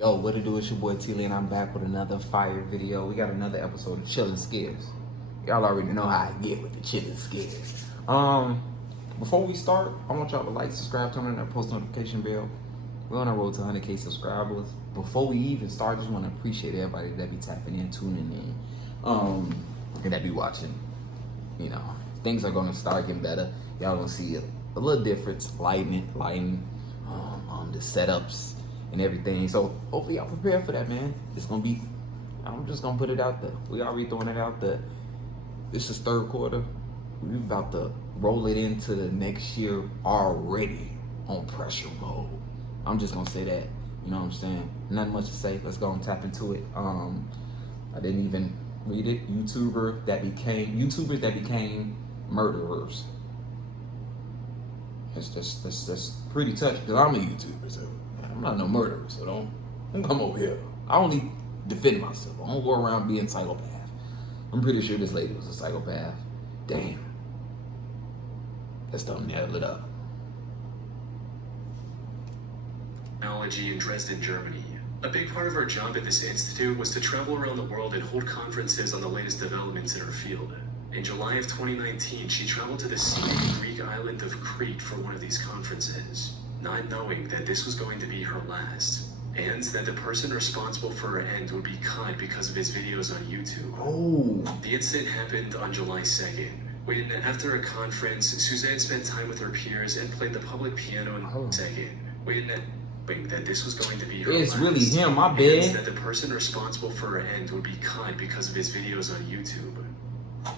Yo, what it do? It's your boy T-Lee, and I'm back with another fire video. We got another episode of Chillin' Scares. Y'all already know how I get with the Chillin' Scares. Before we start, I want y'all to like, subscribe, turn on that post notification bell. We're on our road to 100K subscribers. Before we even start, I just want to appreciate everybody that be tapping in, tuning in, and that be watching. You know, things are gonna start getting better. Y'all gonna see a little difference, lighting, the setups and everything. So hopefully y'all prepare for that, man. It's gonna be, I'm just gonna put it out there. We already throwing it out there. This is third quarter. We about to roll it into the next year already on pressure mode. I'm just gonna say that. You know what I'm saying? Nothing much to say. Let's go and tap into it. I didn't even read it. YouTubers that became murderers. That's pretty touching, because I'm a YouTuber, so I'm not no murderer, so don't come over here. I only defend myself. I don't go around being psychopath. I'm pretty sure this lady was a psychopath. Damn. Let's thumbnail it up. Technology in Dresden, Germany. A big part of her job at this institute was to travel around the world and hold conferences on the latest developments in her field. In July of 2019, she traveled to the scenic Greek island of Crete for one of these conferences, not knowing that this was going to be her last, and that the person responsible for her end would be caught because of his videos on YouTube. Oh. The incident happened on July 2nd, when after a conference, Suzanne spent time with her peers and played the public piano in the second, when that this was going to be her It's last, really him, my and bad. that the person responsible for her end would be caught because of his videos on YouTube.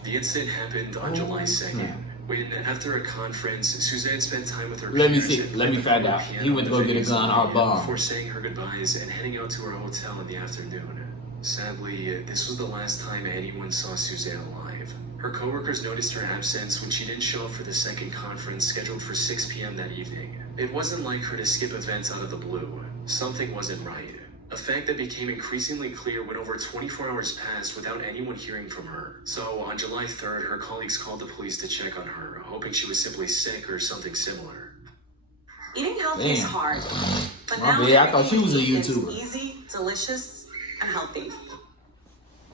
The incident happened on July 2nd, when after a conference, Suzanne spent time with her peers. Let me find out. He went to go get a gun or bomb. Before saying her goodbyes and heading out to her hotel in the afternoon. Sadly, this was the last time anyone saw Suzanne alive. Her coworkers noticed her absence when she didn't show up for the second conference scheduled for 6 p.m. that evening. It wasn't like her to skip events out of the blue. Something wasn't right. A fact that became increasingly clear when over 24 hours passed without anyone hearing from her. So on July 3rd, her colleagues called the police to check on her, hoping she was simply sick or something similar. Eating healthy is hard, but My now bad, I thought she was a it's YouTuber. easy, delicious, and healthy.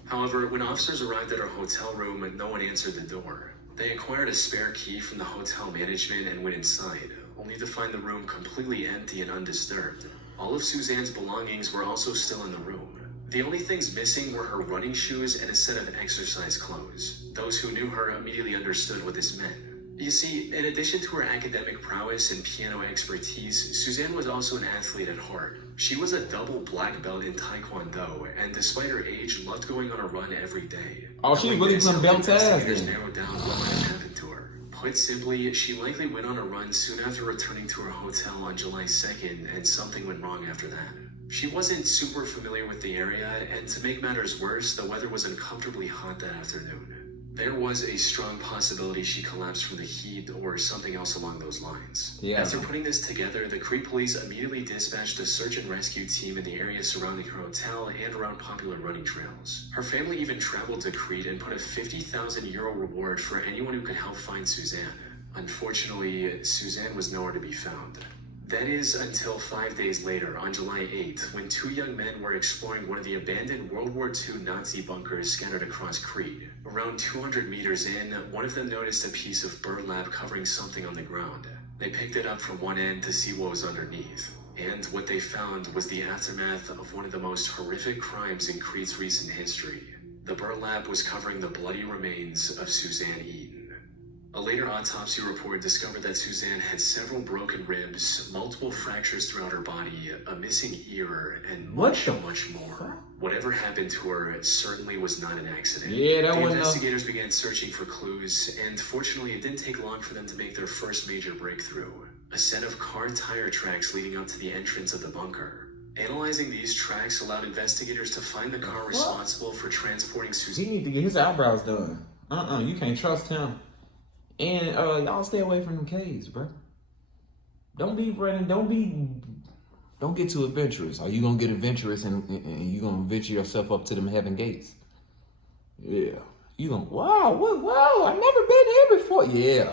However, when officers arrived at her hotel room, no one answered the door. They acquired a spare key from the hotel management and went inside, only to find the room completely empty and undisturbed. All of Suzanne's belongings were also still in the room. The only things missing were her running shoes and a set of exercise clothes. Those who knew her immediately understood what this meant. You see, in addition to her academic prowess and piano expertise, Suzanne was also an athlete at heart. She was a double black belt in Taekwondo, and despite her age, loved going on a run every day. Oh, she really putting belt ass Investigators then. narrowed down what might have happened to her. Put simply, she likely went on a run soon after returning to her hotel on July 2nd, and something went wrong after that. She wasn't super familiar with the area, and to make matters worse, the weather was uncomfortably hot that afternoon. There was a strong possibility she collapsed from the heat or something else along those lines. Yeah. After putting this together, the Crete police immediately dispatched a search and rescue team in the area surrounding her hotel and around popular running trails. Her family even traveled to Crete and put a €50,000 reward for anyone who could help find Suzanne. Unfortunately, Suzanne was nowhere to be found. That is until 5 days later, on July 8th, when two young men were exploring one of the abandoned World War II Nazi bunkers scattered across Crete. Around 200 meters in, one of them noticed a piece of burlap covering something on the ground. They picked it up from one end to see what was underneath. And what they found was the aftermath of one of the most horrific crimes in Crete's recent history. The burlap was covering the bloody remains of Suzanne Eaton. A later autopsy report discovered that Suzanne had several broken ribs, multiple fractures throughout her body, a missing ear, and much more. Whatever happened to her certainly was not an accident. Yeah, that The wasn't investigators began searching for clues, and fortunately it didn't take long for them to make their first major breakthrough. A set of car tire tracks leading up to the entrance of the bunker. Analyzing these tracks allowed investigators to find the car responsible for transporting Suzanne. He need to get his eyebrows done. You can't trust him. And y'all stay away from them caves, bro. Don't be running. Don't get too adventurous. Are you gonna get adventurous and you gonna venture yourself up to them heaven gates? Yeah. You gonna wow, I've never been here before. Yeah.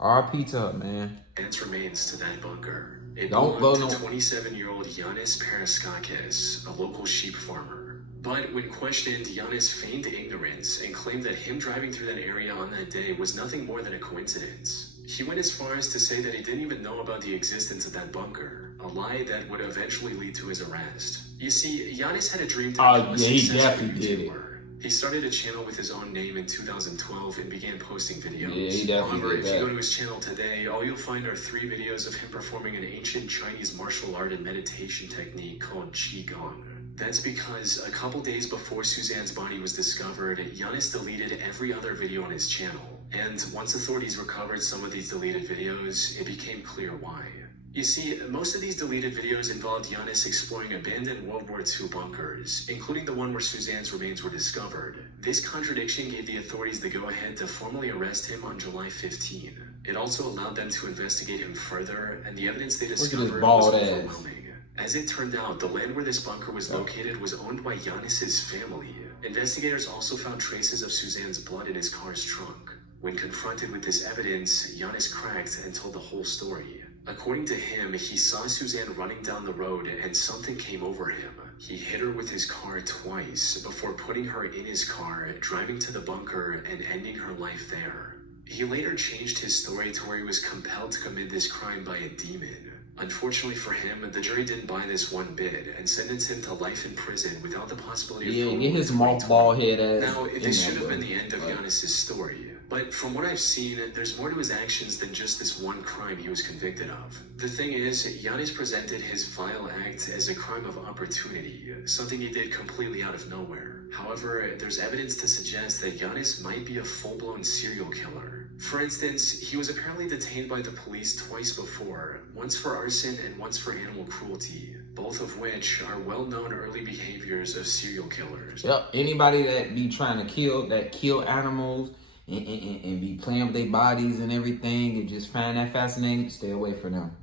R.P. to her, man. Remains to that bunker. It Don't belonged go to no. 27-year-old Yanis Paraskakis, a local sheep farmer. But when questioned, Yanis feigned ignorance and claimed that him driving through that area on that day was nothing more than a coincidence. He went as far as to say that he didn't even know about the existence of that bunker, a lie that would eventually lead to his arrest. You see, Yanis had a dream to become a He successful definitely did it. YouTuber. He started a channel with his own name in 2012 and began posting videos. Yeah, he definitely However, did if you that. go to his channel today, all you'll find are 3 videos of him performing an ancient Chinese martial art and meditation technique called Qigong. That's because a couple days before Suzanne's body was discovered, Yanis deleted every other video on his channel. And once authorities recovered some of these deleted videos, it became clear why. You see, most of these deleted videos involved Yanis exploring abandoned World War II bunkers, including the one where Suzanne's remains were discovered. This contradiction gave the authorities the go-ahead to formally arrest him on July 15. It also allowed them to investigate him further, and the evidence they discovered was overwhelming. As it turned out, the land where this bunker was located was owned by Yanis's family. Investigators also found traces of Suzanne's blood in his car's trunk. When confronted with this evidence, Yanis cracked and told the whole story. According to him, he saw Suzanne running down the road and something came over him. He hit her with his car twice before putting her in his car, driving to the bunker, and ending her life there. He later changed his story to where he was compelled to commit this crime by a demon. Unfortunately for him, the jury didn't buy this one bit and sentenced him to life in prison without the possibility of parole. Get his mothball head ass. Now, this should have been the end of Yanis' story. But from what I've seen, there's more to his actions than just this one crime he was convicted of. The thing is, Yanis presented his vile act as a crime of opportunity, something he did completely out of nowhere. However, there's evidence to suggest that Yanis might be a full-blown serial killer. For instance, he was apparently detained by the police twice before, once for arson and once for animal cruelty, both of which are well-known early behaviors of serial killers. Yep, anybody that be trying to kill animals, and be playing with their bodies and everything and just find that fascinating, stay away from them.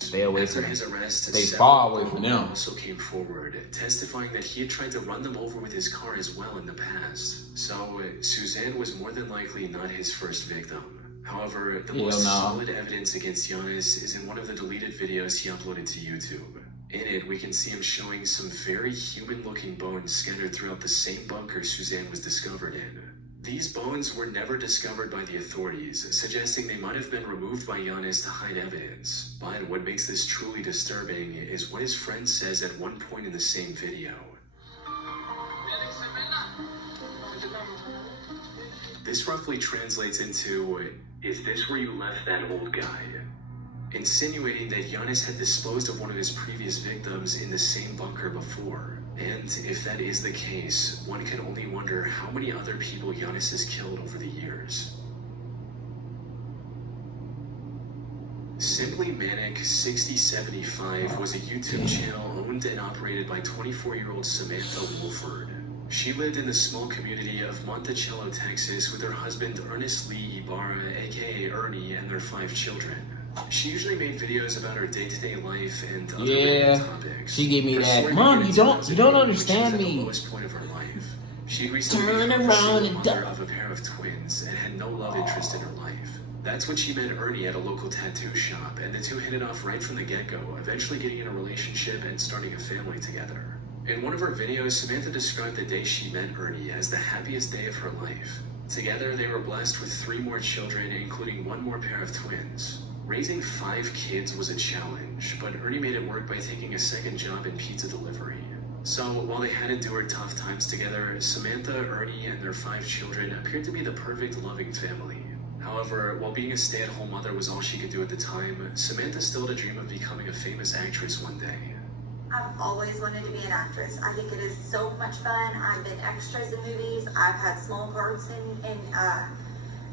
Stay away from them. After his arrest, stay far away from them. Also came forward, testifying that he had tried to run them over with his car as well in the past. So, Suzanne was more than likely not his first victim. However, the most solid evidence against Yanis is in one of the deleted videos he uploaded to YouTube. In it, we can see him showing some very human-looking bones scattered throughout the same bunker Suzanne was discovered in. These bones were never discovered by the authorities, suggesting they might have been removed by Yanis to hide evidence. But what makes this truly disturbing is what his friend says at one point in the same video. This roughly translates into, "Is this where you left that old guy?" Insinuating that Yanis had disposed of one of his previous victims in the same bunker before. And if that is the case, one can only wonder how many other people Yanis has killed over the years. Simply Manic 6075 was a YouTube channel owned and operated by 24-year-old Samantha Wolford. She lived in the small community of Monticello, Texas with her husband Ernest Lee Ibarra, aka Ernie, and their 5 children. She usually made videos about her day-to-day life and other random topics. She gave me that, Mom, you don't understand me. The lowest point of her life. She recently became a mother of a pair of twins and had no love interest in her life. That's when she met Ernie at a local tattoo shop, and the two hit it off right from the get-go, eventually getting in a relationship and starting a family together. In one of her videos, Samantha described the day she met Ernie as the happiest day of her life. Together, they were blessed with 3 more children, including 1 more pair of twins. Raising 5 kids was a challenge, but Ernie made it work by taking a second job in pizza delivery. So, while they had endured tough times together, Samantha, Ernie, and their 5 children appeared to be the perfect loving family. However, while being a stay-at-home mother was all she could do at the time, Samantha still had a dream of becoming a famous actress one day. I've always wanted to be an actress. I think it is so much fun. I've been extras in movies. I've had small parts in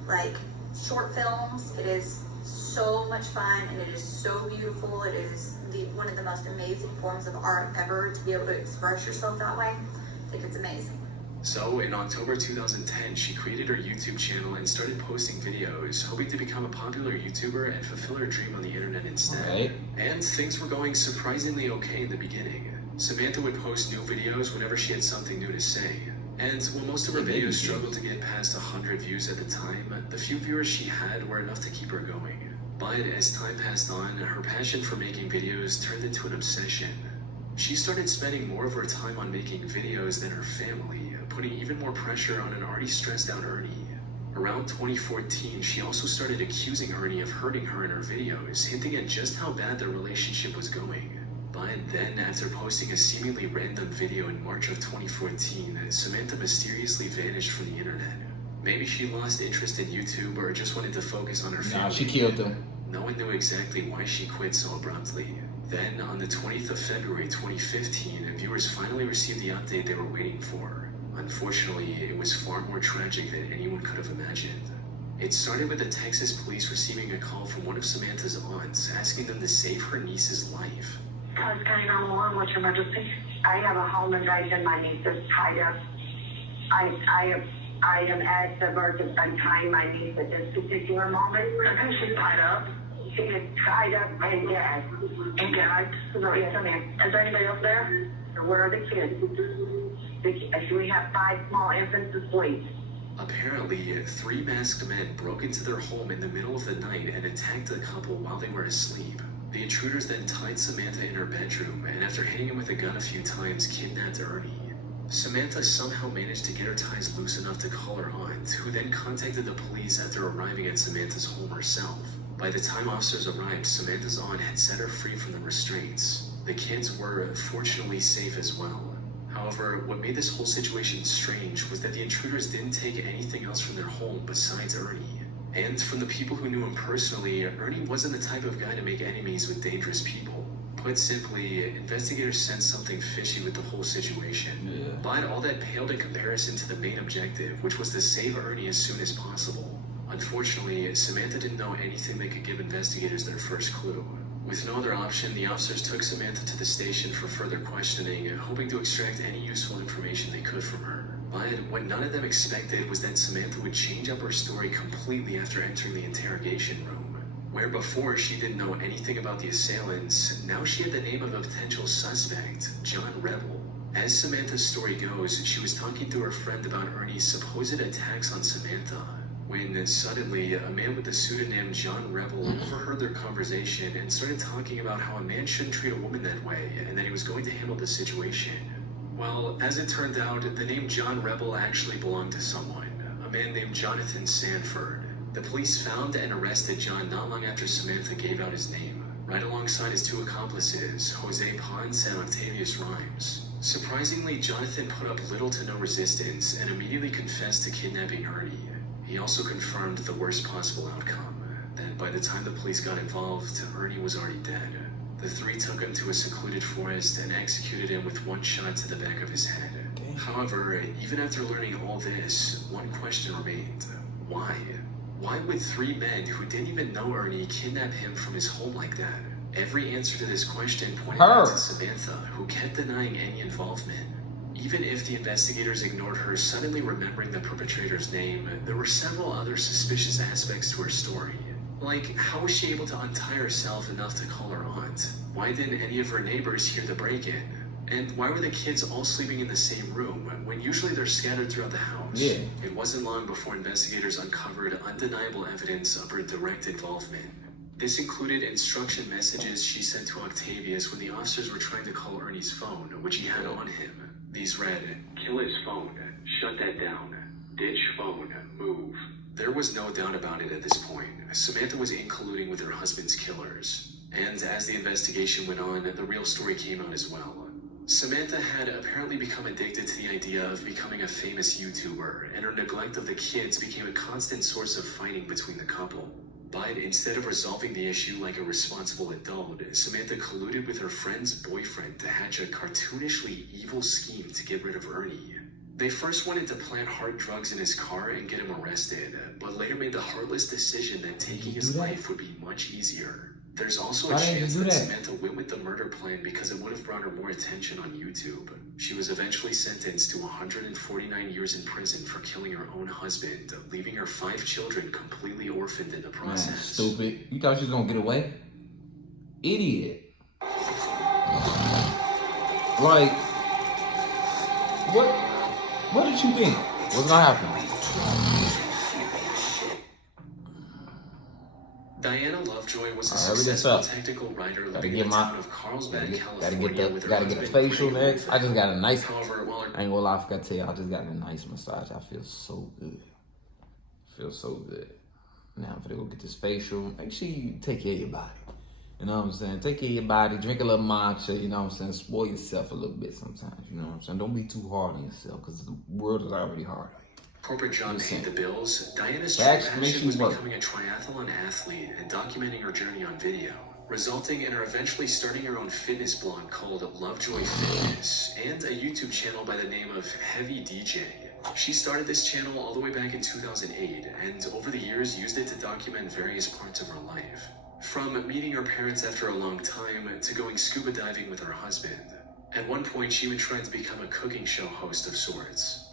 like short films. It is so much fun and it is so beautiful. It is one of the most amazing forms of art ever, to be able to express yourself that way. I think it's amazing. So, in October 2010, she created her YouTube channel and started posting videos, hoping to become a popular YouTuber and fulfill her dream on the internet instead. Right. And things were going surprisingly okay in the beginning. Samantha would post new videos whenever she had something new to say. And while most of her videos struggled to get past 100 views at the time, the few viewers she had were enough to keep her going. But as time passed on, her passion for making videos turned into an obsession. She started spending more of her time on making videos than her family, putting even more pressure on an already stressed out Ernie. Around 2014, she also started accusing Ernie of hurting her in her videos, hinting at just how bad their relationship was going. But then, after posting a seemingly random video in March of 2014, Samantha mysteriously vanished from the internet. Maybe she lost interest in YouTube or just wanted to focus on her family. Nah, she killed them. No one knew exactly why she quit so abruptly. Then, on the 20th of February 2015, viewers finally received the update they were waiting for. Unfortunately, it was far more tragic than anyone could have imagined. It started with the Texas police receiving a call from one of Samantha's aunts asking them to save her niece's life. What's going on? What's your emergency? I have a home invasion. My niece is tied up. I am at the verge of untying my niece at this particular moment. Okay, she's tied up. She is tied up and gagged. And gagged? No, yes, I'm here. Is there anybody else there? Where are the kids? We have 5 small infants asleep. Apparently, 3 masked men broke into their home in the middle of the night and attacked the couple while they were asleep. The intruders then tied Samantha in her bedroom, and after hitting him with a gun a few times, kidnapped Ernie. Samantha somehow managed to get her ties loose enough to call her aunt, who then contacted the police after arriving at Samantha's home herself. By the time officers arrived, Samantha's aunt had set her free from the restraints. The kids were fortunately safe as well. However, what made this whole situation strange was that the intruders didn't take anything else from their home besides Ernie. And from the people who knew him personally, Ernie wasn't the type of guy to make enemies with dangerous people. Put simply, investigators sensed something fishy with the whole situation. Yeah. But all that paled in comparison to the main objective, which was to save Ernie as soon as possible. Unfortunately, Samantha didn't know anything that could give investigators their first clue. With no other option, the officers took Samantha to the station for further questioning, hoping to extract any useful information they could from her. But what none of them expected was that Samantha would change up her story completely after entering the interrogation room. Where before she didn't know anything about the assailants, now she had the name of a potential suspect, John Rebel. As Samantha's story goes, she was talking to her friend about Ernie's supposed attacks on Samantha, when suddenly a man with the pseudonym John Rebel overheard their conversation and started talking about how a man shouldn't treat a woman that way and that he was going to handle the situation. Well, as it turned out, the name John Rebel actually belonged to someone, a man named Jonathan Sanford. The police found and arrested John not long after Samantha gave out his name, right alongside his 2 accomplices, Jose Ponce and Octavius Rhymes. Surprisingly, Jonathan put up little to no resistance and immediately confessed to kidnapping Ernie. He also confirmed the worst possible outcome, that by the time the police got involved, Ernie was already dead. The 3 took him to a secluded forest and executed him with 1 shot to the back of his head. Damn. However, even after learning all this, one question remained. Why? Why would 3 men who didn't even know Ernie kidnap him from his home like that? Every answer to this question pointed back to Samantha, who kept denying any involvement. Even if the investigators ignored her suddenly remembering the perpetrator's name, there were several other suspicious aspects to her story. Like, how was she able to untie herself enough to call her aunt? Why didn't any of her neighbors hear the break-in? And why were the kids all sleeping in the same room, when usually they're scattered throughout the house? Yeah. It wasn't long before investigators uncovered undeniable evidence of her direct involvement. This included instruction messages she sent to Octavius when the officers were trying to call Ernie's phone, which he had on him. These read, "Kill his phone, shut that down, ditch phone, move." There was no doubt about it at this point. Samantha was in colluding with her husband's killers. And as the investigation went on, the real story came out as well. Samantha had apparently become addicted to the idea of becoming a famous YouTuber, and her neglect of the kids became a constant source of fighting between the couple. But instead of resolving the issue like a responsible adult, Samantha colluded with her friend's boyfriend to hatch a cartoonishly evil scheme to get rid of Ernie. They first wanted to plant hard drugs in his car and get him arrested, but later made the heartless decision that taking his life would be much easier. There's also a chance that Samantha went with the murder plan because it would have brought her more attention on YouTube. She was eventually sentenced to 149 years in prison for killing her own husband, leaving her 5 children completely orphaned in the process. Man, stupid. You thought she was gonna get away? Idiot. Like, what did you think? What's gonna happen? Diana Lovejoy was a Everything's successful up. technical writer Gotta living get in the my- town of Carlsbad, Gotta California, with her get the husband, facial Greg next. I just got a nice. However, while her I ain't gonna lie, I forgot to tell you, I just got a nice massage. I feel so good. Feel so good. Now I'm gonna go get this facial. Make sure you take care of your body. You know what I'm saying? Take care of your body. Drink a little matcha. You know what I'm saying? Spoil yourself a little bit sometimes. You know what I'm saying? Don't be too hard on yourself because the world is already hard on you. corporate job paid the bills, Diana's Facts true make passion you was work. becoming a triathlon athlete and documenting her journey on video, resulting in her eventually starting her own fitness blog called Lovejoy Fitness and a YouTube channel by the name of Heavy DJ. She started this channel all the way back in 2008 and over the years used it to document various parts of her life. From meeting her parents after a long time to going scuba diving with her husband. At one point, she even tried to become a cooking show host of sorts.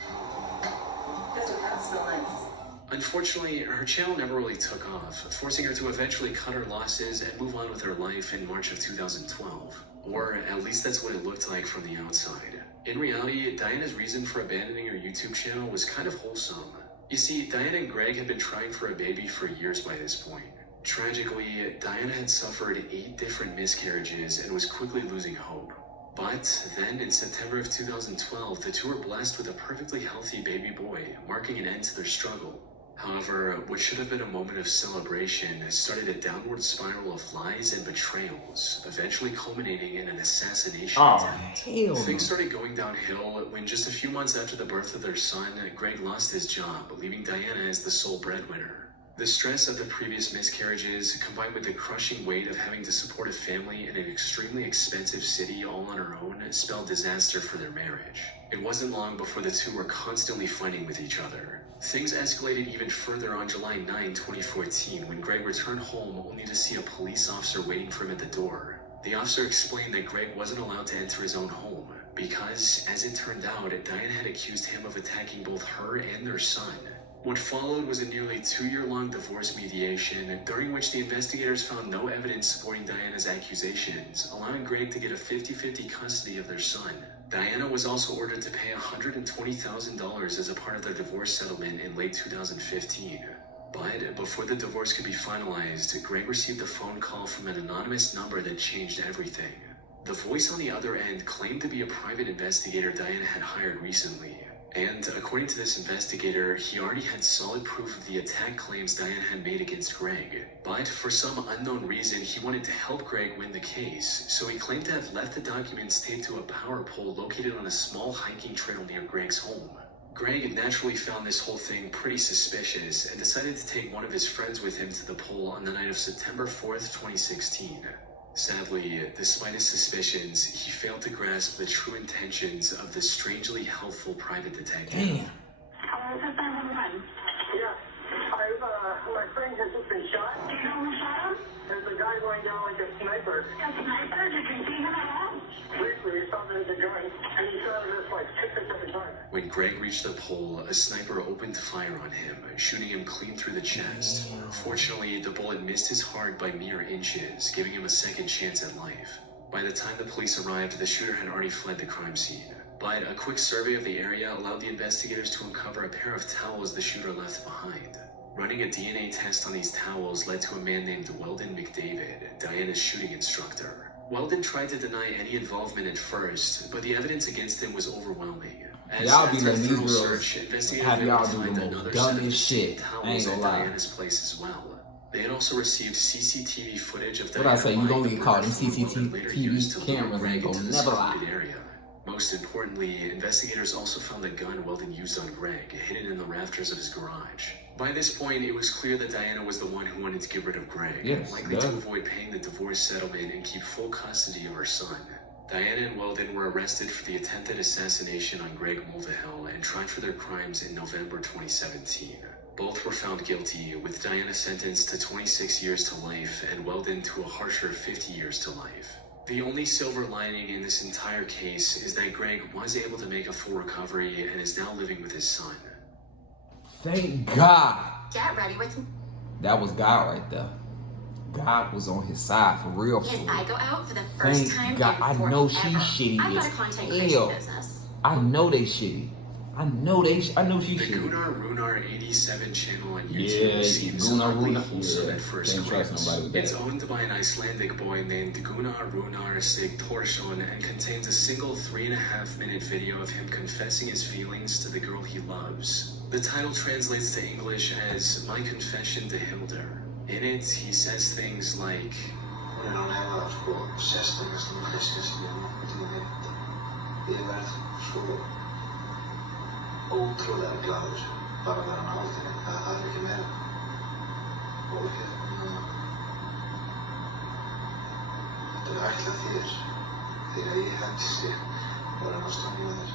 Unfortunately, her channel never really took off, forcing her to eventually cut her losses and move on with her life in March of 2012. Or at least that's what it looked like from the outside. In reality, Diana's reason for abandoning her YouTube channel was kind of wholesome. You see, Diana and Greg had been trying for a baby for years by this point. Tragically, Diana had suffered 8 different miscarriages and was quickly losing hope. But then in September of 2012, the two were blessed with a perfectly healthy baby boy, marking an end to their struggle. However, what should have been a moment of celebration started a downward spiral of lies and betrayals, eventually culminating in an assassination attempt. Hell Things no. started going downhill when just a few months after the birth of their son, Greg lost his job, leaving Diana as the sole breadwinner. The stress of the previous miscarriages, combined with the crushing weight of having to support a family in an extremely expensive city all on her own, spelled disaster for their marriage. It wasn't long before the two were constantly fighting with each other. Things escalated even further on July 9, 2014, when Greg returned home only to see a police officer waiting for him at the door. The officer explained that Greg wasn't allowed to enter his own home because, as it turned out, Diana had accused him of attacking both her and their son. What followed was a nearly 2-year-long divorce mediation, during which the investigators found no evidence supporting Diana's accusations, allowing Greg to get a 50-50 custody of their son. Diana was also ordered to pay $120,000 as a part of their divorce settlement in late 2015. But before the divorce could be finalized, Greg received a phone call from an anonymous number that changed everything. The voice on the other end claimed to be a private investigator Diana had hired recently. And according to this investigator, he already had solid proof of the attack claims Diana had made against Greg. But for some unknown reason, he wanted to help Greg win the case, so he claimed to have left the documents taped to a power pole located on a small hiking trail near Greg's home. Greg naturally found this whole thing pretty suspicious and decided to take one of his friends with him to the pole on the night of September 4th, 2016. Sadly, despite his suspicions, he failed to grasp the true intentions of the strangely helpful private detective. Damn. Yeah, my friend has just been shot. Do you know who shot him? There's a guy going down like a sniper. A sniper? You can see him at all? Briefly, he saw him as a gun, and he shot him just like 6 or 7 times. When Greg reached the pole, a sniper opened fire on him, shooting him clean through the chest. Fortunately, the bullet missed his heart by mere inches, giving him a second chance at life. By the time the police arrived, the shooter had already fled the crime scene. But a quick survey of the area allowed the investigators to uncover a pair of towels the shooter left behind. Running a DNA test on these towels led to a man named Weldon McDavid, Diana's shooting instructor. Weldon tried to deny any involvement at first, but the evidence against him was overwhelming. As Y'all be after a letting these thorough girls search, investigators have were able y'all to do find the most another dumbest set of shit. I ain't towels gonna at lie. Diana's place as well. They had also received CCTV footage of What I say, you lying don't to get caught. Them Weldon Weldon later used to CCTV lure cameras Greg ain't gonna into the never secluded lie. area. Most importantly, investigators also found the gun Weldon used on Greg, hidden in the rafters of his garage. By this point, it was clear that Diana was the one who wanted to get rid of Greg, Yes, likely yeah. to avoid paying the divorce settlement and keep full custody of her son. Diana and Weldon were arrested for the attempted assassination on Greg Mulvihill and tried for their crimes in November 2017. Both were found guilty, with Diana sentenced to 26 years to life and Weldon to a harsher 50 years to life. The only silver lining in this entire case is that Greg was able to make a full recovery and is now living with his son. Thank God. Get ready with me. That was God right there. God was on his side for real. For Yes, real. I go out for the first Thank time God. in I forever. know she's shitty I've got as a content hell. creation business. I know they shitty. I know she The should. Gunnar Runar 87 channel on Yeah, YouTube seems Gunnar oddly Runar. wholesome Yeah, at first can't trust glance. nobody with that. It's owned by an Icelandic boy named Gunnar Runar Sigthorsson and contains a single 3.5-minute video of him confessing his feelings to the girl he loves. The title translates to English as My Confession to Hildur. In it, he says things like, Hún án efa sérstakast hluska sem ég nokkuð tíma veit. Ég verð svo ótrúlega glaður bara að vera nálægt henni. Það ekki meira. Og þetta ætlað þér þegar ég held ég bara að standa með þér.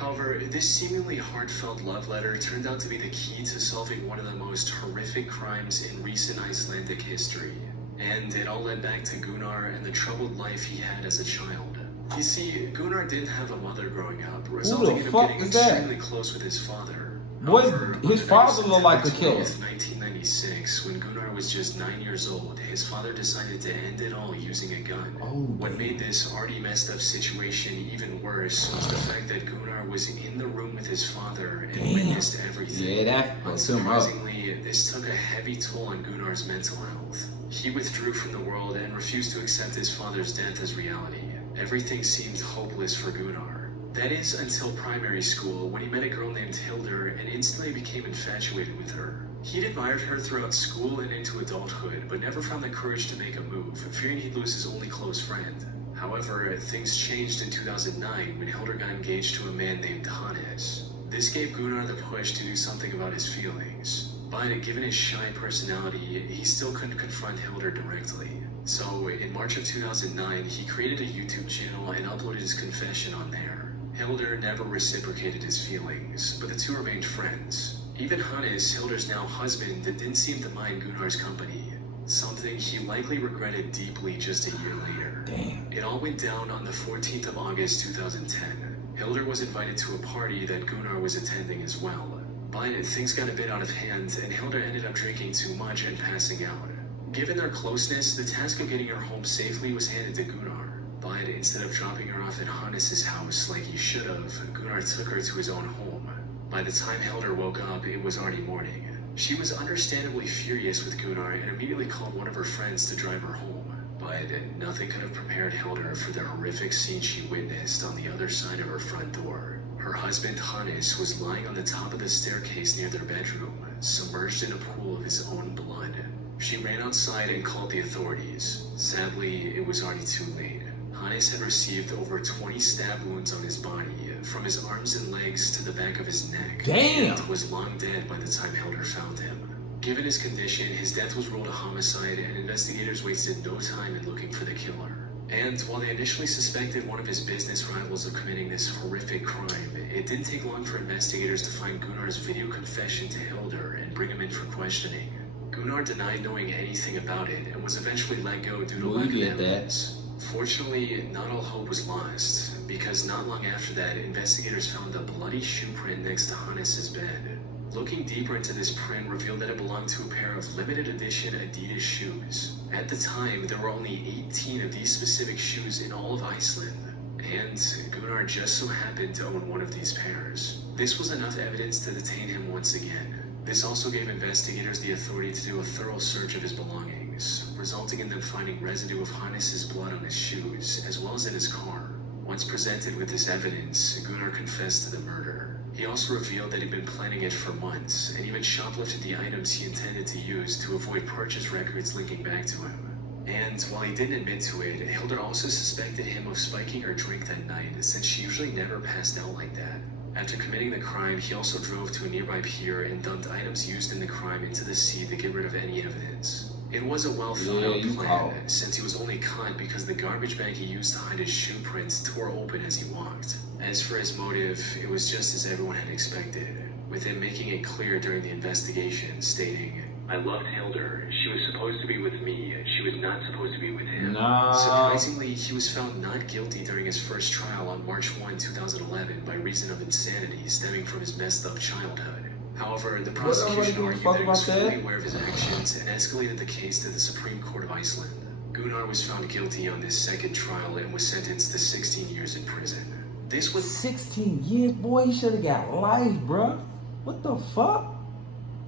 However, this seemingly heartfelt love letter turned out to be the key to solving one of the most horrific crimes in recent Icelandic history. And it all led back to Gunnar and the troubled life he had as a child. You see, Gunnar didn't have a mother growing up, resulting in him getting extremely close with his father. What? However, His on father looked like a September killer. 20th, 1996, when Gunnar was just 9 years old, his father decided to end it all using a gun. Oh, What made this already messed up situation even worse was the fact that Gunnar was in the room with his father and witnessed everything. Yeah, that fucked him up. Unsurprisingly, this took a heavy toll on Gunnar's mental health. He withdrew from the world and refused to accept his father's death as reality. Everything seemed hopeless for Gunnar. That is until primary school, when he met a girl named Hildur and instantly became infatuated with her. He'd admired her throughout school and into adulthood, but never found the courage to make a move, fearing he'd lose his only close friend. However, things changed in 2009 when Hildur got engaged to a man named Hannes. This gave Gunnar the push to do something about his feelings. But given his shy personality, he still couldn't confront Hildur directly. So, in March of 2009, he created a YouTube channel and uploaded his confession on there. Hildur never reciprocated his feelings, but the two remained friends. Even Hannes, Hildur's now husband, didn't seem to mind Gunnar's company, something he likely regretted deeply just a year later. Damn. It all went down on the 14th of August 2010. Hildur was invited to a party that Gunnar was attending as well. But things got a bit out of hand, and Hildur ended up drinking too much and passing out. Given their closeness, the task of getting her home safely was handed to Gunnar. But instead of dropping her off at Hannes' house like he should have, Gunnar took her to his own home. By the time Hildur woke up, it was already morning. She was understandably furious with Gunnar and immediately called one of her friends to drive her home. But nothing could have prepared Hildur for the horrific scene she witnessed on the other side of her front door. Her husband Hannes was lying on the top of the staircase near their bedroom, submerged in a pool of his own blood. She ran outside and called the authorities. Sadly, it was already too late. Hannes had received over 20 stab wounds on his body, from his arms and legs to the back of his neck. Damn! And was long dead by the time Hildur found him. Given his condition, his death was ruled a homicide, and investigators wasted no time in looking for the killer. And while they initially suspected one of his business rivals of committing this horrific crime, it didn't take long for investigators to find Gunnar's video confession to Hildur and bring him in for questioning. Gunnar denied knowing anything about it and was eventually let go due to lack of evidence. Fortunately, not all hope was lost, because not long after that, investigators found a bloody shoe print next to Hannes' bed. Looking deeper into this print revealed that it belonged to a pair of limited edition Adidas shoes. At the time, there were only 18 of these specific shoes in all of Iceland, and Gunnar just so happened to own one of these pairs. This was enough evidence to detain him once again. This also gave investigators the authority to do a thorough search of his belongings, resulting in them finding residue of Hannes' blood on his shoes, as well as in his car. Once presented with this evidence, Gunnar confessed to the murder. He also revealed that he'd been planning it for months, and even shoplifted the items he intended to use to avoid purchase records linking back to him. And while he didn't admit to it, Hildur also suspected him of spiking her drink that night, since she usually never passed out like that. After committing the crime, he also drove to a nearby pier and dumped items used in the crime into the sea to get rid of any evidence. It was a well-thought-out plan, since he was only caught because the garbage bag he used to hide his shoe prints tore open as he walked. As for his motive, it was just as everyone had expected, with him making it clear during the investigation, stating, "I loved Hildur. She was supposed to be with me. She was not supposed to be with him." No. Surprisingly, he was found not guilty during his first trial on March 1, 2011 by reason of insanity stemming from his messed up childhood. However, the prosecution argued that he was fully aware of his actions and escalated the case to the Supreme Court of Iceland. Gunnar was found guilty on this second trial and was sentenced to 16 years in prison. This was 16 years, boy. He should have got life, bruh. What the fuck?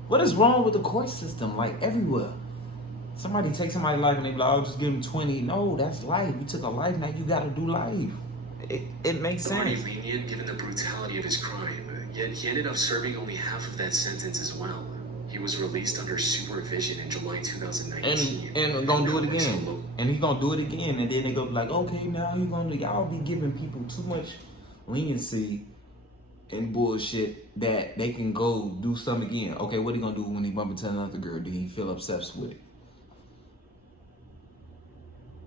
What is wrong with the court system? Like everywhere. Somebody take somebody's life and they be like, oh, just give him 20. No, that's life. You took a life, now you gotta do life. It makes pretty sense. lenient given the brutality of his crime, yet he ended up serving only half of that sentence as well. He was released under supervision in July 2019. And gonna do it again. And he's gonna do it again. And then they go like, okay, now you're gonna, y'all be giving people too much leniency and bullshit that they can go do something again. Okay, what he gonna do when he bump into another girl? Do he feel obsessed with it?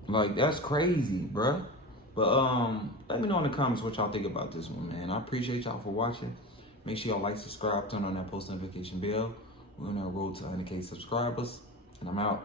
Like, that's crazy, bruh. But let me know in the comments what y'all think about this one, man. I appreciate y'all for watching. Make sure y'all like, subscribe, turn on that post notification bell. We're on our road to 100K subscribers, and I'm out.